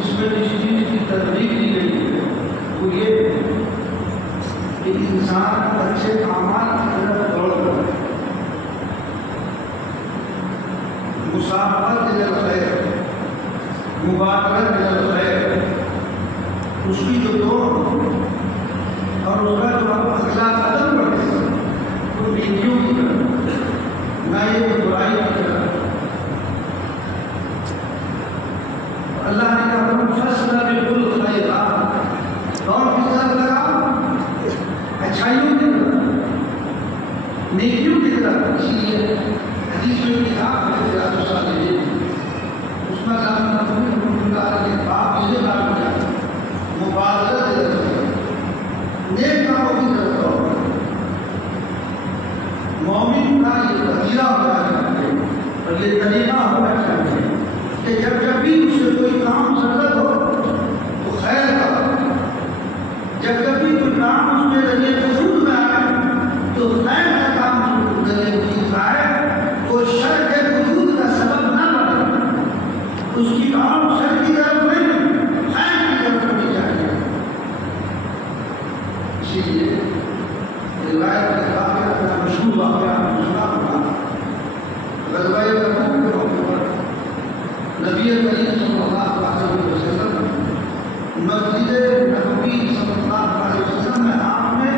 اس میں جس چیز کی ترغیب دی گئی ہے وہ یہ ہے کہ انسان اچھے اعمال کی طرف دوڑ رہا ہے، مسابقت الی الخیر، مبادرت الی الخیر، اس کی جو دوڑ اور اس کا جو اگلا قدم بڑھے وہ نیکیوں کی طرف، نہ یہ برائی کی طرف۔ اللہ نے کہا فاستبقوا الخیرات، دوڑ کس طرف لگا؟ اچھائیوں کی طرف، نیکیوں کی طرف۔ اسی لیے حدیث میں بھی کہا ہے ریاض الصالحین اس میں اللہ نے باپ یہ کہا کیا مبادرت الی الخیر، نیک کاموں کی طرف دوڑ۔ مومن کا یہ وسیلہ ہونا چاہیے اور یہ طریقہ ہونا چاہیے کہ جب بھی اسے کوئی کام ضرورت ہو تو خیر کا، جب بھی کوئی کام اس کے ذریعے وجود میں آئے تو خیر کا کام اس کے ذریعے وجود میں آئے، وہ شر کے وجود کا سبب نہ بنے، اس کی کام شر کی طرف نہیں خیر کی طرف ہونی چاہیے۔ اسی لیے روایت کے واقعہ مشہور واقعہ سنا ہوگا، غزوہ تبوک کے موقع پر نبی کریم صلی اللہ علیہ وسلم مسجد نبوی صلی اللہ علیہ وسلم میں آپ نے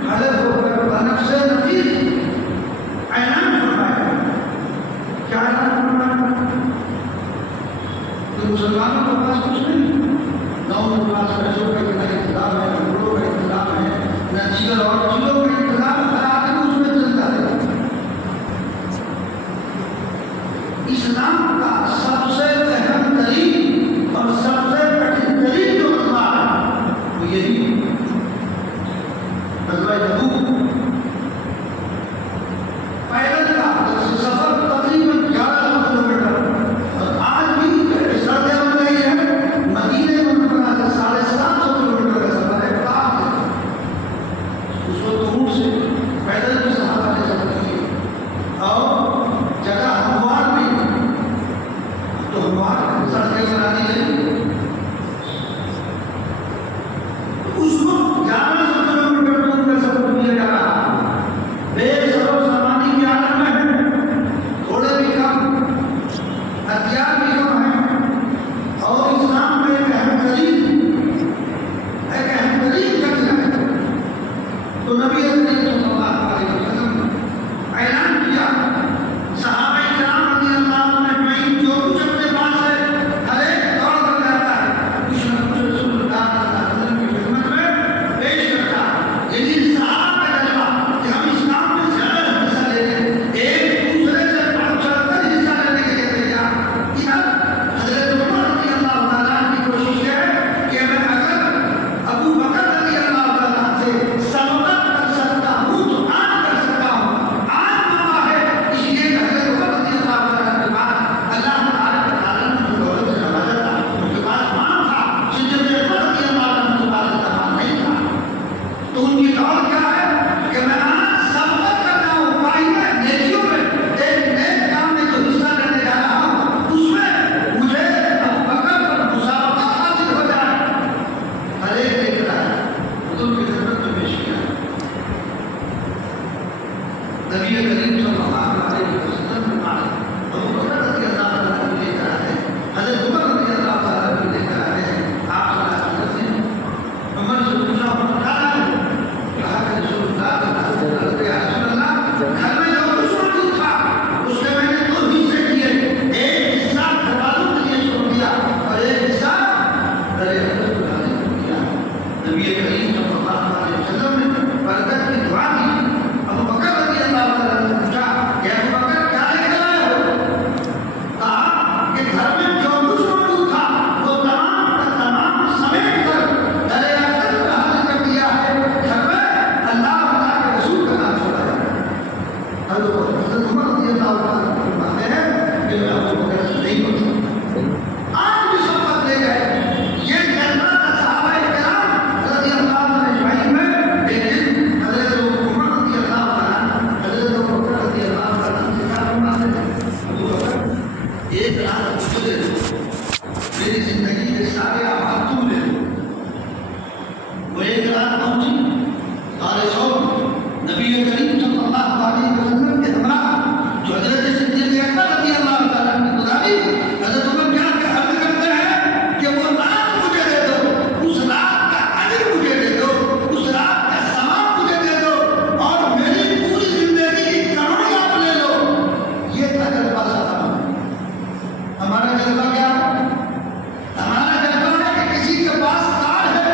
کھڑے ہو کر بنفس نفیس اعلان فرمایا۔ کیا اعلان فرمایا؟ کہ مسلمانوں کے پاس کچھ نہیں، نہ ان کے پاس پیسوں کا انتظام ہے، نہ گھوڑوں کا انتظام ہے، نہ دیگر اور چیزوں کا انتظام، ہر آدمی اس میں چلتا ہے۔ اسلام کا سب سے اہم ترین اور سب سے کٹھن ترین جو غزوہ ہے وہ یہی غزوہ تبوک۔ پیدل کا سفر تقریباً 1100 کلومیٹر، اور آج بھی سڑکیں بن رہی ہیں، مدینے منورہ سے 750 کلومیٹر کا سفر ہے، پاک ہے۔ اس وقت اونٹ سے پیدل بھی صحابہ نے سفر کیے، اور جگہ ہموار بھی تو ہموار سڑکیں بنا دی گئی، ایک رات گزرے میری زندگی کے سارے اعمال تم لے لو. وہ ایک رات پہنچی غار ثور نبی کریم صلی اللہ علیہ وسلم کے ہمراہ جو حضرت صدیق اکبر رضی اللہ تعالیٰ عنہ گزاری. حضرت عمر کیا عرض کرتے ہیں کہ وہ رات مجھے دے دو، اس رات کا اجر مجھے دے دو، اس رات کا ثواب مجھے دے دو، اور میری پوری زندگی کی کمائی آپ لے لو. یہ تھا جذبہ صحابہ. ہمارا جذبہ کیا؟ ہمارا جذبہ ہے کہ کسی کے پاس کار ہے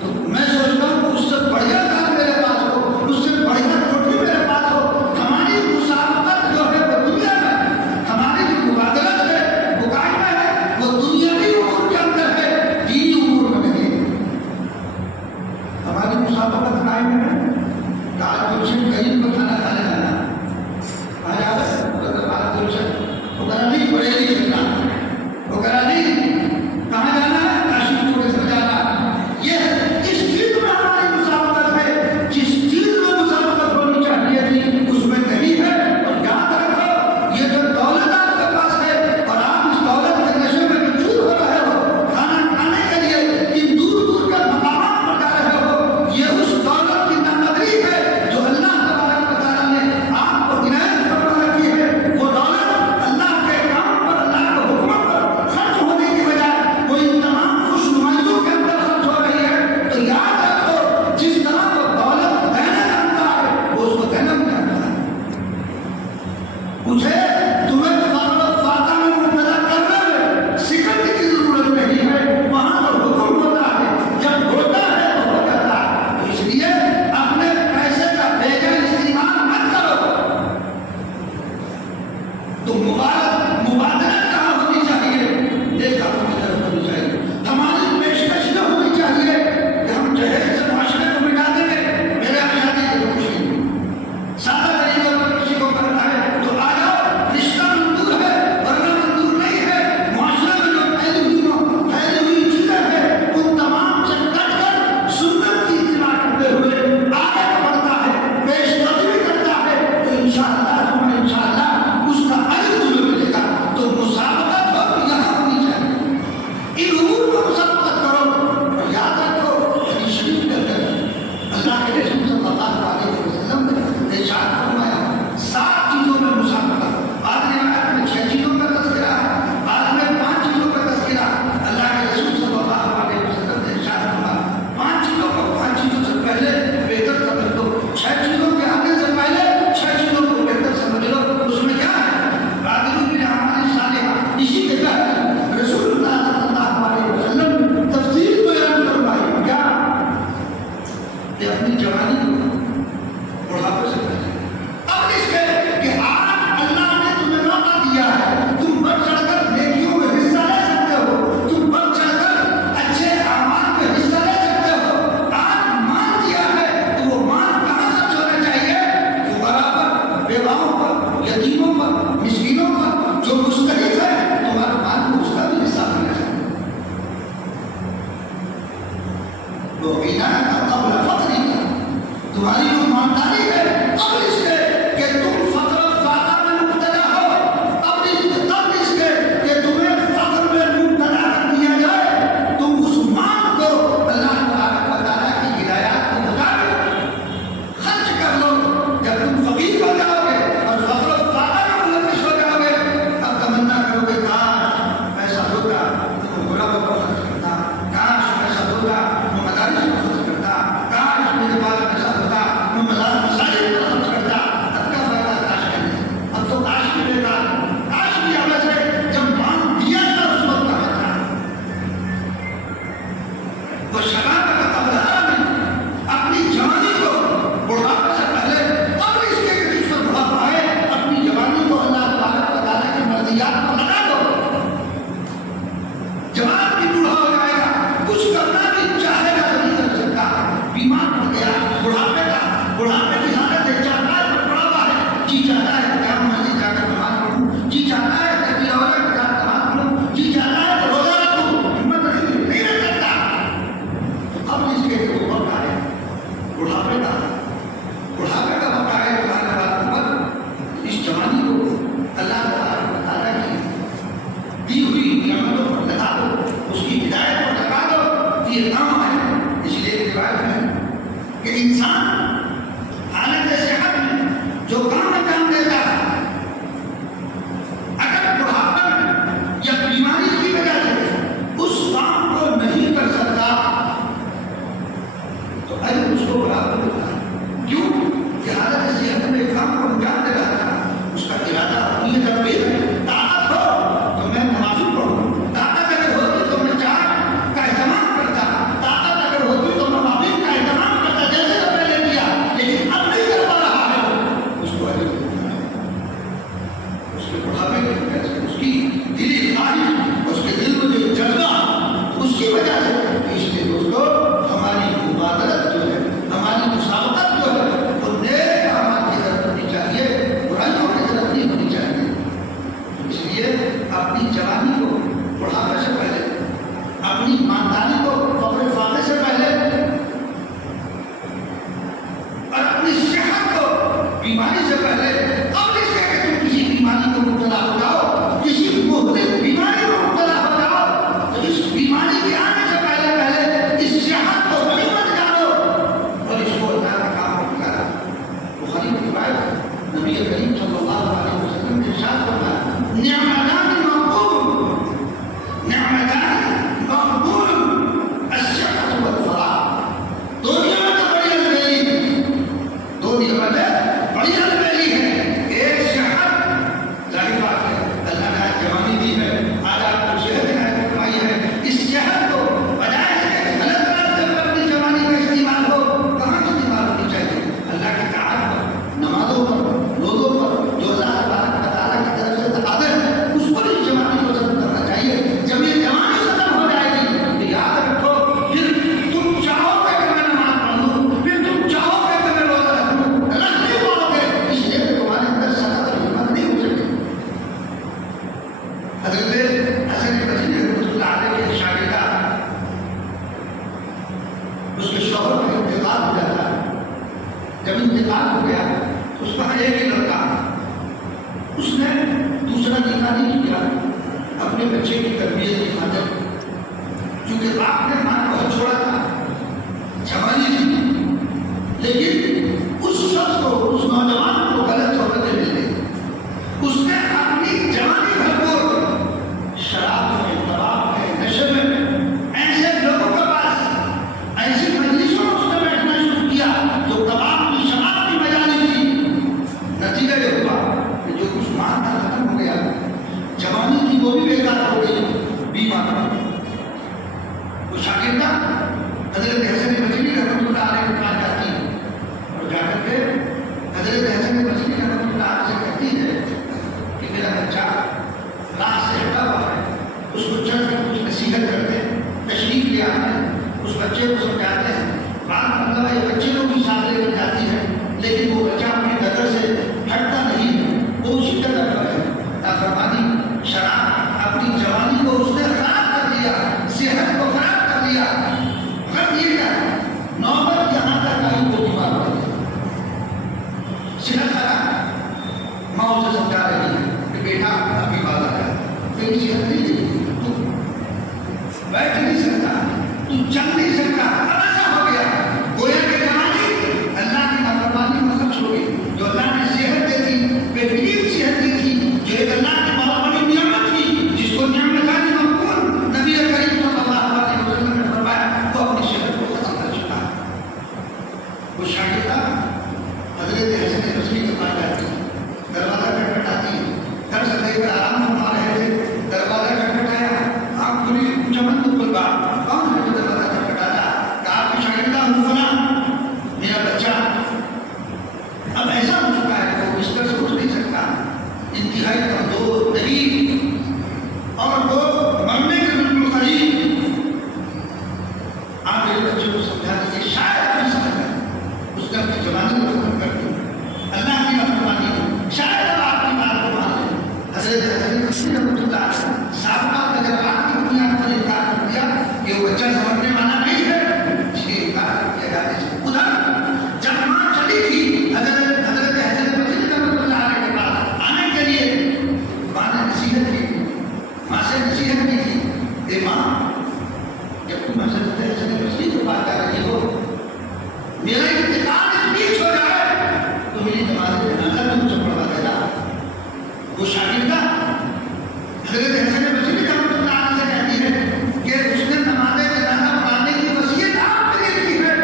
تو میں سوچتا ہوں کہ اس سے بڑھیا کار میرے پاس ہو، اس سے بڑھیا کوٹھی میرے پاس ہو. ہماری مسابقت جو ہے وہ دنیا میں، ہماری جو مبادلت ہے وہ کائم ہے، وہ دنیاوی امور کے اندر ہے، دینی امور میں نہیں. ہماری مسابقت قائم ہے کہ آج گلشن کریم کو کھانا کھانے جانا ہے. کہاں جا رہا ہے؟ آج گلشن وہ کراچی بریلی چلنا ہے، وہ کراچی کہاں جانا ہے؟ کاشی پور سے جانا ہے. یہ اس چیز میں ہماری مسابقت ہے، جس چیز میں مسابقت ہونی چاہیے تھی اس میں کہیں ہے. اور یاد رکھو یہ جو دولت آپ کے پاس ہے اور آپ اس دولت کے نشے میں مجبور ہو رہے ہو کھانا کھانے کے لیے ان دور دور کے مقامات پر جا رہے ہو، یہ اس دولت کی نامدری ہے جو اللہ تبارک و تعالیٰ نے آپ کو عنایت فرما رکھی ہے. وہ دولت اللہ کے کام پر، اللہ کے حکم پر خرچ ہونے کی بجائے وہ ان تمام خوش نمائیوں کے اندر خرچ ہو رہی ہے. تو یاد رکھو جس طرح وہ دولت دینا جانتا ہے وہ اس کو دینا بھی جانتا ہے. مجھے تمہیں فاتح میں مبتلا کرنے میں سکھنے کی ضرورت نہیں ہے، وہاں تو حکم ہوتا ہے، جب ہوتا ہے تو ہو جاتا ہے. تو اس لیے اپنے پیسے کا بےجا استعمال مت کرو. تو مبادلت کہاں ہونی چاہیے؟ ایک کام کی طرف ہونی چاہیے. ہماری پیشکش نہ ہونی چاہیے کہ ہم جہیز سے معاشرے کو مٹا دیں گے، میرے یہاں شادی کی کوئی خوشی نہیں. سادہ طریقوں پر کسی کو کرنا ہے تو آ جاؤ، رشتہ منظور ہے ورنہ منظور نہیں ہے. معاشرے میں جو پھیلی ہوئی چیزیں ہیں ان تمام سے کٹ کر سنت کی اتباع کرتے ہوئے آگے بڑھتا ہے، پیش قدمی کرتا ہے، تو انشاءاللہ اس کا اجر تمہیں ملے اپنی طرف طاقت ہو تو میں نمازی پڑھوں، طاقت اگر ہوتی تو میں چار کا اہتمام کرتا، طاقت اگر ہوتی تو میں معافی کا اہتمام کرتا جیسے تو میں نے کیا، لیکن اب نہیں کر پا رہا ہے، اس کو اجر دینا ہے، اس کے بڑھاپے کی وجہ سے، اس کی دلی خواہش، اس کے دل میں جو جذبہ اس کی وجہ سے، اس لیے دوستو ہماری مبادرت جو ہے، ہماری مسابقت جو ہے وہ نیک اعمال کی طرف ہونی چاہیے، برائیوں کی طرف نہیں ہونی چاہیے۔ اس لیے اپنی جوانی کو بڑھاپے سے پہلے، اپنی ایمانداری کو فقر فاقے سے پہلے، اور اپنی صحت کو بیماری سے پہلے، قبل اس کے کہ تم کسی بیماری کو مبتلا ہو جاؤ، کسی مہلک بیماری کو مبتلا ہو جاؤ، تو اس بیماری کے آنے سے پہلے اس صحت کو غنیمت جانو اور اس کو اللہ کا کام کرو۔ بخاری کی روایت، نبی کریم صلی اللہ علیہ وسلم نے ارشاد فرمایا، نعمتان مغبون، نعمتان مغبون، الصحت والفراغ، دو نعمتیں بڑی البیلی ہیں، دو نعمتیں بڑی البیلی ہیں، ایک صحت، ظاہر بات ہے اللہ نے آج جوانی دی ہے، آج آپ کو صحت عنایت فرمائی ہے، اس صحت کو بجائے کہ غلط راستے پر اپنی جوانی کا استعمال ہو، کہاں استعمال ہونی چاہیے؟ اللہ کی طاعت پر، نمازوں پر، روزوں پر، جو اللہ تبارک و تعالیٰ کی طرف سے تقاضے ہیں اس پر اس جوانی کو ختم کرنا چاہیے۔ جب یہ جوانی ختم ہو جائے گی تو یاد رکھو، پھر تم چاہو گے کہ میں نماز پڑھ لوں، پھر تم چاہو گے کہ میں روزہ رکھوں، رکھ نہیں پاؤ گے، اس لیے کہ تمہارے اندر صحت اور ہمت نہیں ہو سکے۔ حضرت حسن بصری رحمۃ اللہ علیہ کے شاگردہ، اس کے شوہر کا انتقال ہو جاتا ہے، جب انتقال ہو گیا تو اس کا ایک ہی لڑکا، اس نے دوسرا نکاح نہیں کیا اپنے بچے کی تربیت کی خاطر، کیونکہ باپ نے ماں کو چھوڑا تھا، جوانی تھی، لیکن اس شخص کو، اس نوجوان کو غلط صحبتیں مل گئی، اس نے اپنی جوانی بھرپور شراب میں، تماک میں، نشے میں، ایسے لوگوں کے پاس، ایسی مجلسوں میں اس نے بیٹھنا شروع کیا جو تمام کی شراب کی مجالس تھی۔ نتیجہ یہ ہوا کہ جو کچھ مان تھا ختم ہو گیا، جوانی کی وہ بھی بیکار ہو گئی، بیمار ہو گئی۔ وہ شاگردہ حضرت حسن بصری رحمۃ اللہ علیہ کے پاس جاتی ہے اور جا کر کے حضرت حسن بصری رحمۃ اللہ علیہ سے کہتی ہے کہ میرا بچہ راہ سے ہٹا ہوا ہے، اس کو چل کر کچھ نصیحت کرتے ہیں، تشریف لے آتے ہیں، اس بچے کو سمجھاتے ہیں، بات مطلب ہے بچے کو بھی ساتھ لے کر جاتی ہے، لیکن وہ بچہ اپنی قدر سے ہٹتا نہیں ہے، وہ اسی قدر پر ہے۔ نافرمانی، شراب، اپنی جوانی کو اس نے خراب کر دیا، صحت کو خراب کر دیا، غلط یہ کیا ہے، نوبت یہاں تک آئی وہ بیمار ہو گیا، صحت خراب، ماں اسے سمجھا رہی ہے کہ بیٹا ابھی بات آیا، تیری صحت نہیں دیکھی، تو بیٹھ نہیں سکتا، تو چل نہیں سکتا، اب ایسا ہو گیا، گویا کہ جوانی اللہ کی نافرمانی میں خرچ ہو گئی، جو اللہ نے صحت دے دی، بہترین صحت دی تھی، جو ایک اللہ کی بہت بڑی نعمت تھی، جس کو نعمتان مغبون نبی کریم صلی اللہ علیہ وسلم نے فرمایا، وہ اپنی صحت کو ختم کر چکا ہے۔ وہ شاگردہ حضرت حسن بصری کے پاس جاتی ہے، دروازہ کھٹکھٹاتی ہے، گھر سے لے کر آرام فرما رہے تھے، دروازہ کھٹکھٹایا، آنکھ کھلی، پوچھا من تو کل بات، کون ہے جو دروازہ کھٹکھٹاتا؟ کہا آپ کی شاگردہ ہوں فلاں، میرا بچہ اب ایسا ہو چکا ہے کہ وہ بستر سے اٹھ نہیں سکتا، انتہائی کمزور، غریب، اور وہ مرنے کے بالکل قریب۔ آپ میرے بچے کو سمجھا دیجیے، شاید نہیں سمجھ آئے، اس نے اپنی جوانی کو ختم کر دی، اللہ کی نافرمانی، شاید اب آپ کی بات کو مان لیں۔ حضرت حسن بصری رحمۃ اللہ علیہ سابقہ تجربات کی بنیاد پر انکار کر دیا کہ وہ بچہ سمجھنے والا نہیں ہے، یہ انکار کر دیا جانے سے۔ ادھر جب ماں چلی تھی حضرت حسن بصری رحمۃ اللہ علیہ کے پاس آنے کے لیے، ماں نے نصیحت کی، ماں سے نصیحت کی تھی، اے ماں، جب تم حضرت حسن بصری کے پاس جا رہی ہو، میرا انتقال اس بیچ ہو جائے تو میری نماز جنازہ تم سے پڑھوا دینا۔ وہ شاگردہ حضرت حسن بصری رحمۃ اللہ علیہ سے کہتی ہے کہ اس نے نماز جنازہ پڑھانے کی وصیت آپ کے لیے کی ہے۔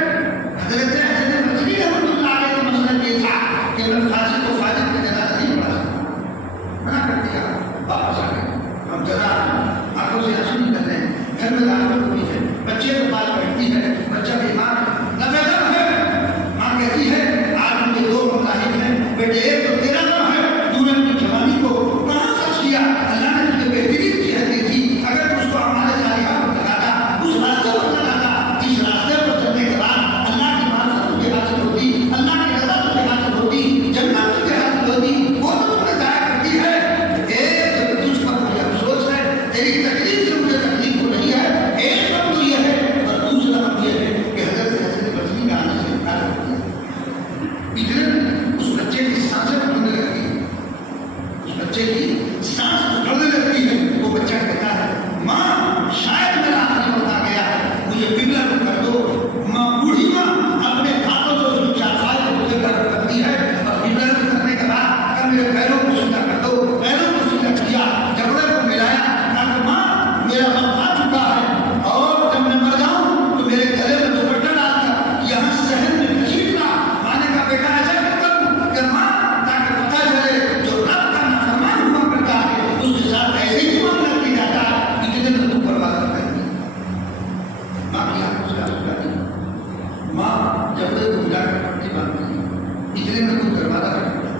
حضرت حسن بصری رحمۃ اللہ علیہ کا مسئلہ یہ تھا کہ میں فاسق و فاجر کا جنازہ نہیں پڑھا سکتا، اس بچے کی سانس اکڑنے لگتی ہے. وہ بچہ کہتا ہے ماں شاید میرا آخری وقت آ گیا ہے, مجھے قبلہ کو کر دو. ماں بوڑھی ماں اپنے ہاتھوں سے اس کو چارپائی کو مجھے کرتی ہے اور قبلہ کو کرنے کے بعد کر میرے پیروں کو سیدھا کر دو. پیروں کو سیدھا کیا, جبڑے کو ملایا, کہا کہ ماں میرا وقت آ چکا ہے اور جب میں مر جاؤں تو میرے گلے میں دوپٹہ ڈال کر یہاں صحن میں گھسیٹنا. ماں نے کہا بیٹا ایسا کیوں کروں کہ ماں تاکہ پتہ چلے جو رب کا نافرمان ہوا کرتا ہے اس کے ساتھ ایسے ہی معاملہ کیا جاتا ہے کہ جتنے میں تو برباد کرتا ہے. ماں کی آنکھوں سے آنسو ڈالی. ماں جب وہ ملا کر پٹی باندھتی اتنے میں کوئی دروازہ کھٹکھٹاتا.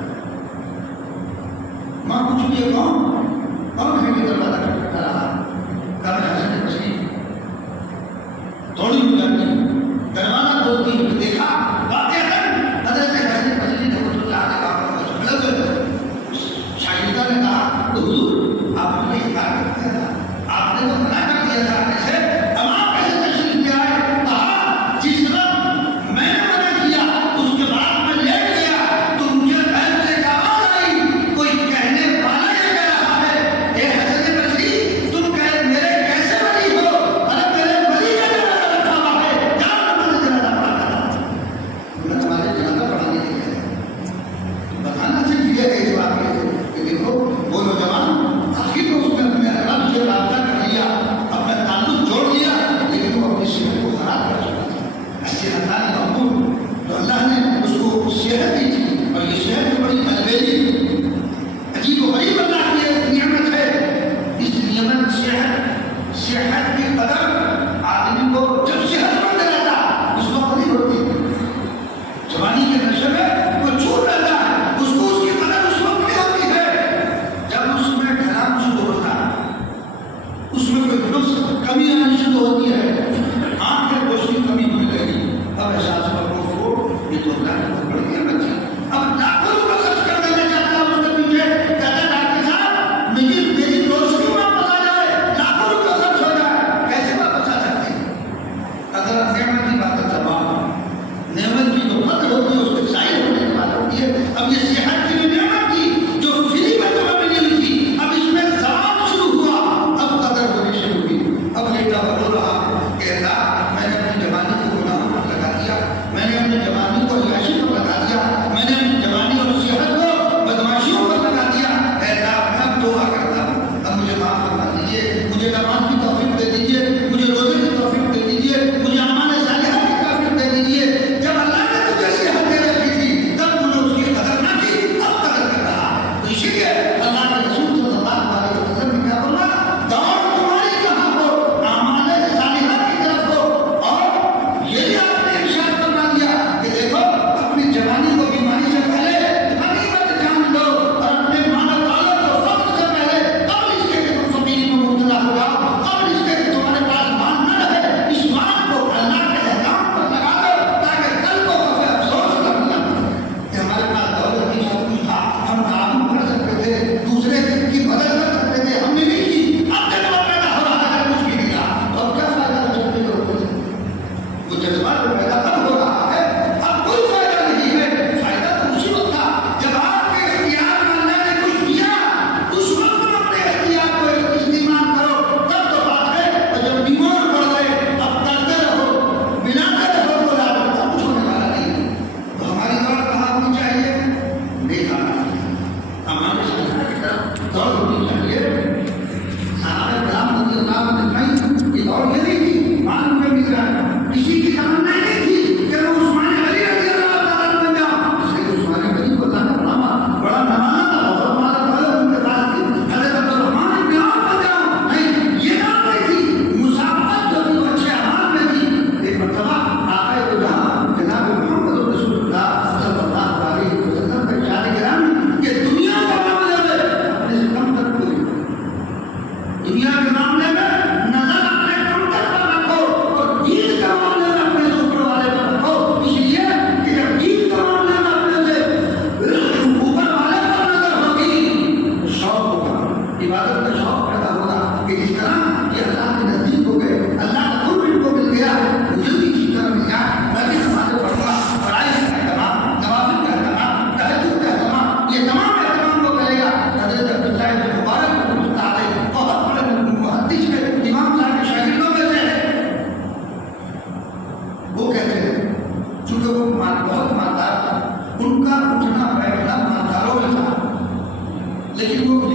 ماں پوچھتی ہے کون ہے کہ دروازہ کھٹکھٹا رہا. کہا میں حسن بصری. تھوڑی ہو جاتی دروازہ کھولتی ہے, دیکھا واقعتاً حضرت حسن بصری نے رسول اللہ علیہ وسلم شاگردہ نے کہا حضور آپ نے یہ کہا کرتے تھا, آپ نے تو منع کر دیا تھا ایسے, اب آپ کیسے تشریف لے آئے. کہا جس وقت میں نے منع کیا اس کے بعد میں لیٹ گیا تو مجھے گھر سے ایک آواز آئی, کوئی کہنے والا یہ کہہ رہا ہے اے حسن بصری تم میرے کیسے ولی ہو, ارے میرے ولی کا جنازہ رکھا ہوا ہے, جاؤ تمہارے جنازہ پڑھا کرا. میں تمہارے جنازہ پڑھانے کے لیے بتانا صرف یہ ہے بات کہ دیکھو وہ نوجوان آخر میں اس نے اپنے رب سے رابطہ کر لیا, اپنا تعلق جوڑ لیا, لیکن وہ اپنی صحت کو خراب کر چکا تھا. صحت معمول تو اللہ نے اس کو صحت دی تھی اور یہ صحت بڑی البیلی عجیب و غریب اللہ کی نعمت ہے. اس نعمت صحت کی قدر آدمی کو جب صحت مند رہتا اس وقت نہیں ہوتی. جوانی کے نشے میں وہ چھوٹ رہتا ہے, اس کو اس کی قدر اس وقت نہیں ہوتی ہے جب اس میں ڈھلان شروع ہوتا ہے, اس میں کوئی نقص کمی آنی شروع ہوتی ہے, آنکھ کے گوشت کی کمی ہونے لگی. اب احساس کرو وہ یہ تو اللہ کی بہت بڑی نعمت ہے. اب لاکھوں روپے خرچ کر دینا چاہتا ہے اس کے پیچھے, کہتا ہے ڈاکٹر صاحب میری روشنی واپس آ جائے, لاکھوں روپے خرچ ہو جائے, کیسے واپس آ سکتے ہیں. اگر نعمت کی بات ہے تمام نعمت کی جو قدر ہوتی ہے اس کے ظاہر ہونے کی بات ہوتی ہے. اب یہ صحت کی جو نعمت تھی جو فری میں تمہیں ملی ہوئی تھی, اب اس میں زوال شروع ہوا, اب قدر ہونی شروع ہوئی. اب بیٹا بول رہا کہ اللہ میں نے اپنی جوانی کو گناہوں پر لگا دیا, میں نے اپنی جوانی کو عیاشی پر لگا دیا, میں نے اپنی جوانی اور صحت کو بدماشیوں پر لگا دیا. اے اللہ میں اب دعا کرتا ہوں, اب مجھے معاف فرما دیجیے, مجھے نماز کی توفیق دے دیجیے, مجھے روزے کی توفیق دے دیجیے, مجھے اعمال صالحہ کی توفیق دے دیجیے. جب اللہ نے تجھے صحت دے رکھی تھی تب تم نے اس کی قدر نہ کی, اب قدر کر رہا ہے. تو اسی لیے اللہ کے رسول صلی اللہ علیہ وسلم نے کیا فرمایا, دوڑ تمہاری کہاں ہو, اعمال صالحہ کی طرف ہو. اور یہ بھی آپ نے ارشاد فرما دیا کہ دیکھو اپنی جوانی کو بیماری سے پہلے غنیمت جان لو, اور اپنے مال و دولت کو فقر سے پہلے, قبل اس کے کہ تم فقیری میں مبتلا ہو جاؤ, قبل اس کے کہ تمہارے پاس مال نہ رہے, اس مال کو اللہ کے احکام پر لگا دو تاکہ کل کو کبھی افسوس کرنا نہ پڑے کہ ہمارے پاس دولت کی سب کچھ تھا, ہم تعاون کر سکتے تھے, دوسرے کی مدد کر سکتے تھے, ہم نے نہیں کی. اب جذبہ پیدا ہو رہا ہے کچھ بھی نہیں رہا, اور کیا فائدہ بچنے کے روپے سے. وہ جذبہ جو پیدا تب ہو رہا ہے, اب کوئی فائدہ نہیں ہے. فائدہ تو اسی وقت تھا جب آپ کے اختیار میں اللہ نے کچھ دیا, اس وقت تم اپنے اختیار کو استعمال کرو, تب تو بات ہے. اور جب بیمار پڑ گئے اب کرتے رہو, ملاتے رہو, تو لاکھ کا کچھ ہونے والا نہیں ہے. تو ہماری دوڑ کہاں ہونی چاہیے, نیک اعمال ہمارے صالحہ کی طرف دوڑ ہونی چاہیے. صحابہ کرام رضی اللہ عنہ اجمعین یہ دوڑ یہ نہیں تھی معلوم میں مل رہا ہے, کسی کی تمنا نہیں تھی کہ میں عثمان غنی رضی اللہ تعالیٰ عنہ بن جاؤں. اس لیے عثمان غنی کو اللہ نے بڑا نوازا تھا, بہت ہمارا پہلے ان کے پاس تھی, حضرت عبد الرحمن ابن عوف بن جاؤں. نہیں, یہ نام نہیں تھی, مسابقت جو تھی وہ اچھے اعمال میں تھی. ایک مرتبہ آقا دو جہاں جناب محمد رسول اللہ صلی اللہ علیہ وسلم کا ارشاد گرامی کہ دنیا کے معاملے میں اپنے سے کم تر کوئی, دنیا کے معاملے میں نظر اپنے کم تر پر رکھو, اور دین کے معاملے میں اپنے سے اوپر والے پر رکھو. اس لیے کہ جب دین کے معاملے میں اپنے سے اوپر والے پر نظر ہوگی تو شوق ہوگا, عبادت کا شوق پیدا ہوگا کہ جس طرح یہ اللہ کے نزدیک ہو گئے, اللہ کا قرب ان کو مل گیا, مجھے بھی اسی طرح مل گیا. میں بھی نمازیں پڑھوں گا, پڑھائی کا اہتمام, نوافل کا اہتمام, تہجد کا اہتمام, یہ تمام اہتمام وہ کرے گا. حضرت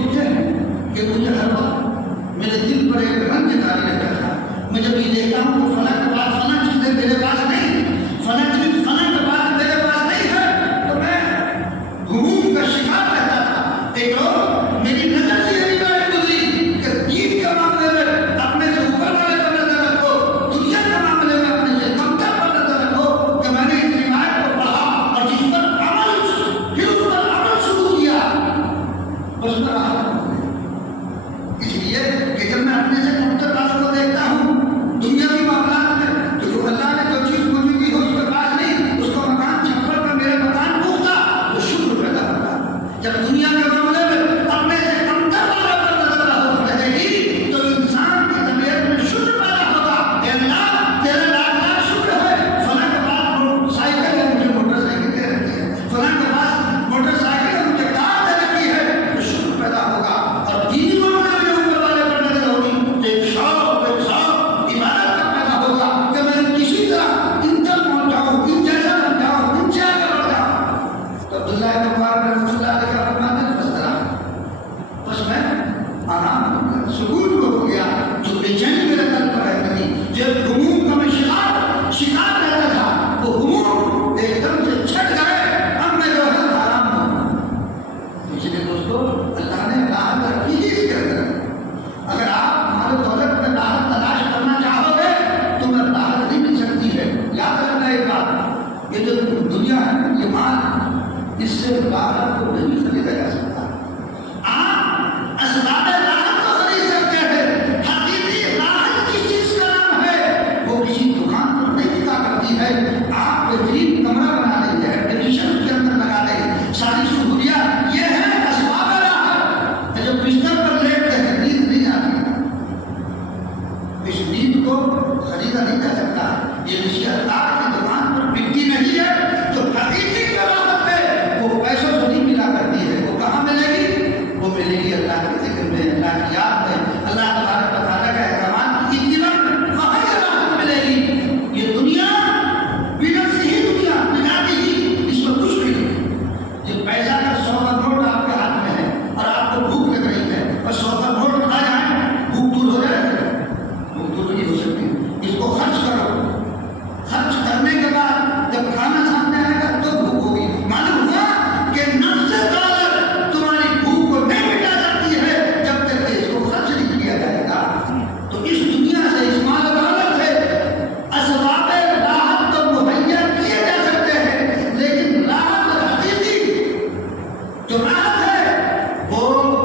سوچتے ہیں کہ مجھے ہر وقت میرے دل پر ایک رنج جاری رہتا تھا. میں جب یہ دیکھتا ہوں کہ فلاں کے بعد فلاں چیزیں میرے پاس نہیں, فلاں چیز فلاں کے بعد میرے پاس نہیں ہے, تو میں غموم کا شکار رہتا تھا. ایک اور میری نظر سے یہ بات گزری کہ دین کے معاملے میں اپنے سے اوپر والے پر نظر رکھو, دنیا کے معاملے میں اپنے سے کمتر پر نظر رکھو. کہ میں نے اس روایت کو پڑھا اور جس پر عمل پھر اس پر عمل شروع کیا, اس پر عمل. اس لیے کہ جب میں اپنے سے کمتر باتوں کو دیکھتا ہوں دنیاوی معاملات میں, تو جو اللہ نے جو چیز مجھے دی ہو اس کے پاس نہیں, اس کو مکان چھپر کا میرے مکان پوچھتا تو شکر پیدا ہوتا. جب دنیا کے معاملے میں اپنے سے کمتر والے پر نظر رہے گی تو انسان کی طبیعت میں شکر پیدا ہوگا کہ اللہ تیرے لاکھ شکر ہے. فلاں کے پاس سائیکل ہے, مجھے موٹر سائیکل دے رکھی ہے, فلاں کے پاس موٹر سائیکل ہے, مجھے کار دے رکھی ہے, تو شکر پیدا ہوگا. اور دینی معاملے میں اوپر والے پر نظر ہوگی تو ایک شوق عبادت کا پیدا ہوگا کہ میں کسی طرح ان تک پہنچ جاؤں, ان جیسا بن جاؤں, ان سے آگے بڑھ جاؤں. تو عبداللہ ابن مبارک رحمۃ اللہ علیہ کا فرمان ہے بس طرح بس میں آرام ہو گیا, سکون ہو گیا. جو بے چینی میرے دل پر رہتی تھی, جو غموم کا میں شکار رہتا تھا, وہ غموم ایک دم سے چھٹ گئے. اب میں جو ہے آرام ہوں. اس لیے دوستو اللہ نے راحت رکھی ہے اس کے اندر. اگر آپ ہمارے دولت میں راحت تلاش کرنا چاہو گے تو میں راحت نہیں مل سکتی ہے. یاد رکھنا ایک بات, یہ جو دنیا ہے یہ مال, اس سے راحت کو نہیں خریدا جا سکتا. آپ اسباب راحت کو خرید سکتے ہیں, حقیقی راحت کس چیز کا نام ہے وہ کسی دکان پر نہیں ملا کرتی ہے. آپ بہترین کمرہ بنا لیں, ایئر کنڈیشن اس کے اندر لگا لیں, ساری سہولیات, یہ ہے اسباب راحت. جب بستر پر لیٹتے ہیں نیند نہیں آتی, اس نیند کو خریدا نہیں جا سکتا. یہ کسی اللہ کی دکان پر بکتی نہیں ہے. جو حقیقی راحت ہے وہ پیسوں سے نہیں ملا کرتی ہے. وہ کہاں ملے گی؟ وہ ملے گی اللہ کے ذکر میں, اللہ کی یاد میں, اللہ تبارک و تعالیٰ کا احکامات کی اتباع میں, وہاں یہ راحت ملے گی. یہ دنیا بگڑ سی ہی دنیا بگاڑی ہی, اس میں کچھ بھی نہیں. یہ پیسہ کا 100 کا نوٹ آپ کے ہاتھ میں ہے اور آپ کو بھوک لگ رہی ہے, اور 100 کا نوٹ کھا جائیں بھوک دور ہو جائے گا؟ بھوک دور نہیں ہو سکتی. اس کو خرچ کرو, خرچ کرنے کے بعد جب کھانا سامنے آئے گا تو بھوک ہوگی. معلوم ہوا کہ نفس دولت تمہاری بھوک کو نہیں مٹا سکتی ہے جب تک کہ اس کو خرچ نہیں کیا جائے گا. تو اس دنیا سے, اس مال و دولت سے اسباب راحت تو مہیا کیے جا سکتے ہیں, لیکن راحت حقیقی جو راحت ہے وہ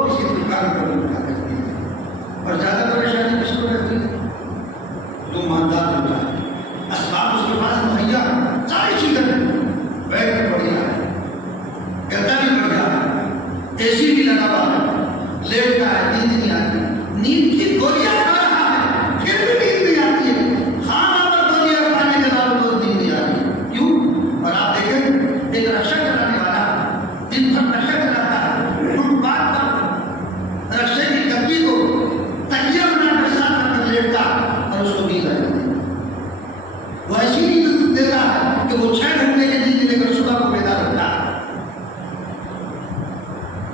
کسی دکان پر نہیں ملا سکتی ہے. اور زیادہ پریشانی کس کو رہتی ہے؟ جو مالدار ہوتا ہے, اسباب اس کے پاس مہیا, ساری چیزیں, بیڈ بڑھیا ہے, گدا بھی بڑھیا ہے, اے سی بھی لگا ہوا ہے, لیٹتا ہے, نیند نہیں آتی, نیند کی گولیاں کھا رہا ہے پھر بھی نیند نہیں آتی ہے. کھانا اور گولیاں کھانے کے باوجود نیند نہیں آتی. کیوں؟ اور آپ دیکھیں ایک رکشا چلانے والا دن بھر رکشا چلاتا ہے, فٹ پاتھ پر رکشے کی گدی کو تکیہ بنا کر ساتھ کر لیٹتا اور اس کو نیند آ جاتی. وہ ایسی نیند دیتا ہے کہ وہ 6 گھنٹے کی نیند لے کر صبح کو بیدار ہوتا ہے.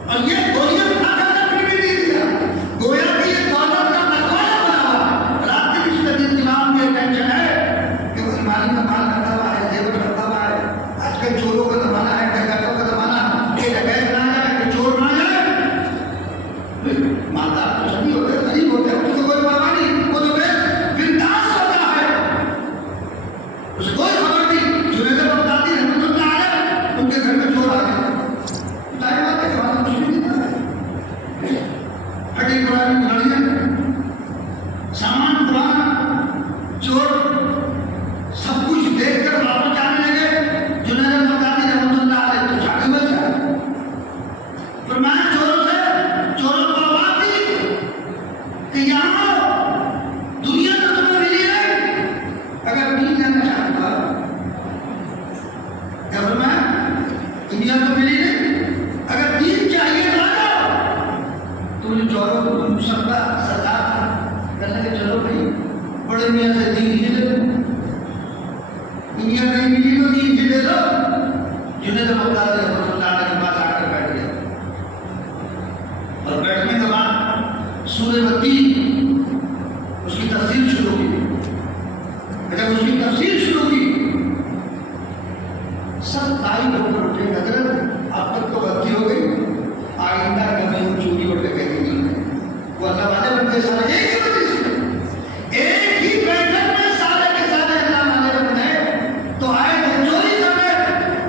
اور یہ گولیاں کھا کر پھر بھی نہیں دیا, گویا کہ یہ دولت کا نقوالہ بنا ہوا ہے. رات کے اس کا دن دماغ میں ٹینشن ہے کہ وہ الماری میں مال رکھا ہوا ہے, زیور رکھا ہوا ہے. آج کل چوروں کا زمانہ ہے, ڈکیتوں کا زمانہ ہے, کہ ڈکیت نہ آ جائے, کہ چور نہ آ جائے. مالدار تو سبھی ہوتے ہیں, غریب ہوتے ہیں, اس کو کوئی پرواہ نہیں, وہ تو بنداس ہوتا ہے, اسے کوئی خبر نہیں. جنید بغدادی رحمۃ اللہ علیہ, ان کے گھر میں چور آ گئے, ظاہر بات ہے کہ وہاں کچھ بھی نہیں تھا, ہڈی پرانی گاڑیاں, سامان پرانا, چور سب کچھ دیکھ کر واپس جانے لگے. جنید بغدادی رحمۃ اللہ علیہ تو جھاڑی بچ جائے, فرمایا چوروں کو آواز دی کہ یہاں دنیا تو تمہیں ملی ہے, اگر نہیں جانا چاہتا کیا فرمایا, دنیا تو ملی نہیں, اگر دین چاہیے تو آ جاؤ. تم نے چوروں کو سب سورہ بتی اس کی تفسیر شروع کی. جب اس کی تفسیر شروع کی سب تائب ہو کر اٹھے. حضرت اب تک تو غلطی ہو گئی, آئندہ کبھی ہم چوری اٹھ کے کہیں گے. وہ اللہ والے بن گئے سارے ایک ہی وجہ سے, ایک ہی بیٹھک میں سارے کے سارے اللہ والے بن گئے. تو آئے تو چوری کرنے,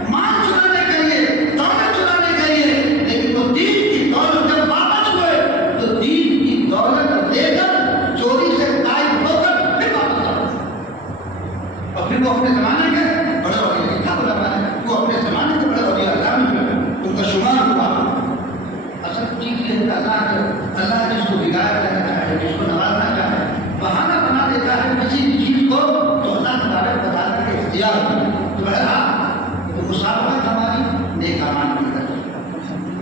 مال چرانے کے لیے, دولت چرانے کے لیے, لیکن وہ دین کی دولت جب واپس ہوئے تو دین کی دولت لے کر چوری سے تائب ہو کر پھر واپس آئے. اور پھر وہ اپنے زمانے کے بڑے ولی, کیا بڑا ہے وہ اپنے زمانے کے بڑے ولی اللہ میں ان کا شمار ہوا. اصل چیز یہ ہے اللہ جس کو ہدایت دینا چاہے, جس کو نوازنا چاہے, بہانہ بنا دیتا ہے کسی بھی چیز کو تو اللہ تبارک و تعالیٰ کے اختیار میں. تو بہرحال تو مسابقت ہماری نیک اعمال کی طرف.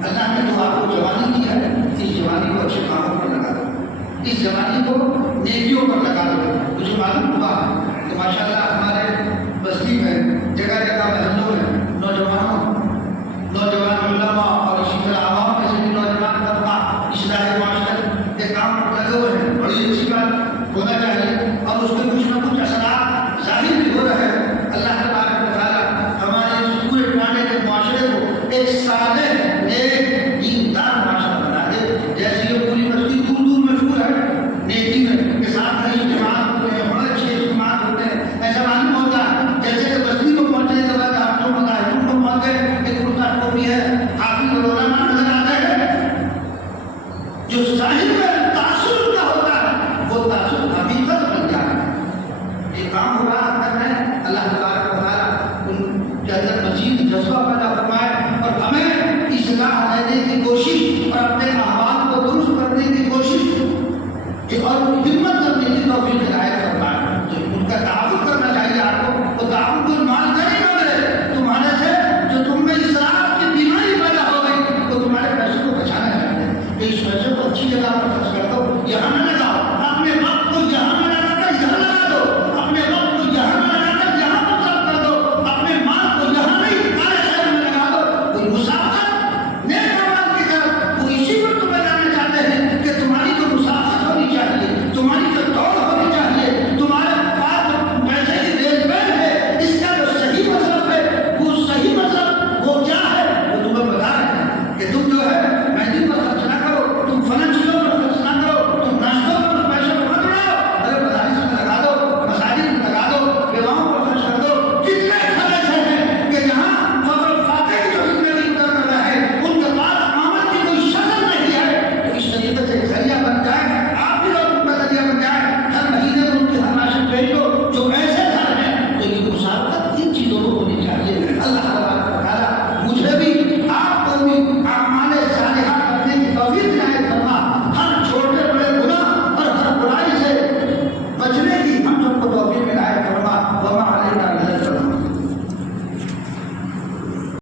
اللہ نے جو آپ کو جوانی دی ہے, اس جوانی کو اچھے کاموں پر لگا دو, اس جوانی کو نیکیوں پر لگا دو. مجھے معلوم ہوا کہ ماشاء اللہ ہمارے بستی میں جگہ جگہ محلوں میں نوجوان علماء اور اسی طرح عوام میں سے بھی نوجوان طبقہ اصلاح معاشرت کے کام پر لگے ہوئے ہیں. بڑی اچھی بات ہونا چاہیے اور اس کے کچھ نہ کچھ اثرات ظاہر بھی ہو رہے ہیں. اللہ تبارک و تعالیٰ ہمارے اس پورے پرانے کے معاشرے کو ایک صالح نیک دیندار معاشرہ بنا دے. جیسے یہ پوری بستی دور دور مشہور ہے نیکی میں کے ساتھ کئی اجتماعات ہوتے ہیں, بڑے اچھے اجتماعات ہوتے ہیں. ایسا معلوم ہوتا ہے جیسے کہ بستی کو پہنچنے کے بعد آپ جو مظاہروں کو پہنچ گئے کہ کرتا ٹوپی ہے, حافظ اور علماء نظر آتے ہیں. جو ظاہر میں تاثر کا ہوتا ہے وہ تاثر حقیقت بن جاتا ہے. یہ کام ہو رہا کر رہے ہیں. اللہ تبارک و تعالیٰ ان کے اندر مزید جذبہ پیدا فرمائے اور ہمیں اصلاح لینے کی کوشش اور اپنے احوال کو درست کرنے کی کوشش اور ہمت کرنے کی توفیق عنایت فرمائے. تو ان کا تعاون کرنا چاہیے آپ کو. وہ تعاون کوئی مال کا نہیں کرے تمہارے سے, جو تم میں اسراف کی بیماری پیدا ہو گئی تو تمہارے پیسے کو بچانا چاہتے ہیں. اس پیسے کو اچھی جگہ پر خرچ کر دو, یہاں نہ لگاؤ, اپنے وقت